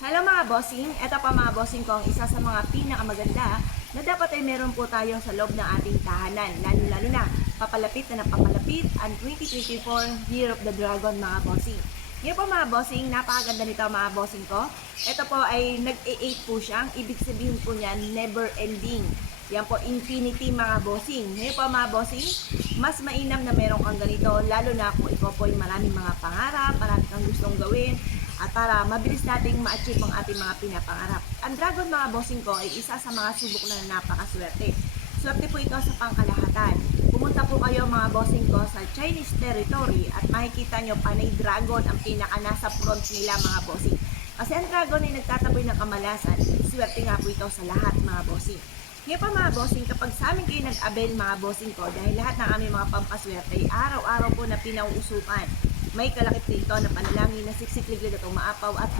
Hello mga bossing, eto pa mga bossing ko ang isa sa mga pinakamaganda na dapat ay meron po tayo sa loob ng ating tahanan. Lalo na, papalapit na napapalapit ang 2024 Year of the Dragon mga bossing. Ngayon po mga bossing, napakaganda nito mga bossing ko. Ito po ay nag-8 po siya, ibig sabihin po niya never ending. Yan po, infinity mga bossing. Ngayon po mga bossing, mas mainam na meron kang ganito, lalo na kung ikaw po ay maraming mga pangarap, marami kang gustong gawin, at para mabilis nating ma-achieve ang ating mga pinapangarap. Ang dragon mga bossing ko ay isa sa mga subok na napakaswerte. Swerte po ito sa pangkalahatan. Pumunta po kayo mga bossing ko sa Chinese territory at makikita nyo panay dragon ang pinaka nasa front nila mga bossing. Kasi ang dragon ay nagtataboy ng kamalasan, swerte nga po ito sa lahat mga bossing. Ngayon pa mga bossing, kapag sa amin kayo nag-avail mga bossing ko, dahil lahat ng aming mga pampaswerte ay araw-araw po na pinauusukan. May kalakip dito na panalangin na siksik-liglig at umaapaw at